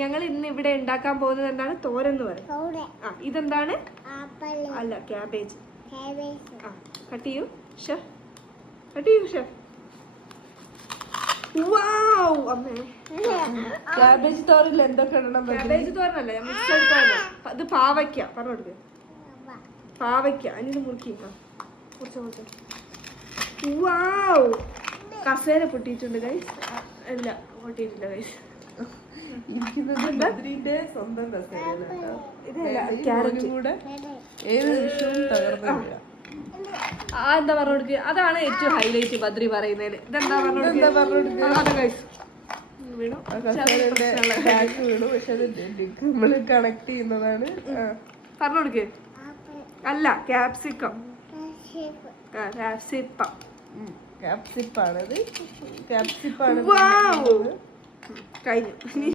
ഞങ്ങൾ ഇന്ന് ഇവിടെ ഉണ്ടാക്കാൻ പോകുന്നത് എന്താണ്? തോരൻ എന്ന് പറയും. ഇതെന്താണ്? അല്ല, ക്യാബേജ്. കട്ട് ചെയ്യൂ ഷെഫ്, കട്ട് ചെയ്യൂ ഷെഫ്. ക്യാബേജ് തോരനിൽ എന്തൊക്കെ ഇടണം? ക്യാബേജ് തോരനല്ല, മിക്സഡ് തോരൻ. ഇത് പാവയ്ക്ക, പറഞ്ഞു കൊടുക്ക. പാവയ്ക്ക അതിന് മുറുക്കി കസേര പൊട്ടിയിട്ടുണ്ട് ഗൈസ്. അല്ല, പൊട്ടിയിട്ടില്ല ഗൈസ്. സ്വന്തം കൂടെ ഏത് നിമിഷവും തകർന്നില്ല. എന്താ പറഞ്ഞു കൊടുക്കുക? അതാണ് ഏറ്റവും ഹൈലൈറ്റ് ബദ്രി പറയുന്നതില്. ഇതെന്താ പറഞ്ഞു വീണു, പക്ഷെ നമ്മള് കണക്ട് ചെയ്യുന്നതാണ്. പറഞ്ഞു കൊടുക്ക്. അല്ല, ക്യാപ്സിക്കം. ക്യാപ്സിപ്പം. ക്യാപ്സിപ്പാണത്. ക്യാപ്സിപ്പാണ് കഴിഞ്ഞു.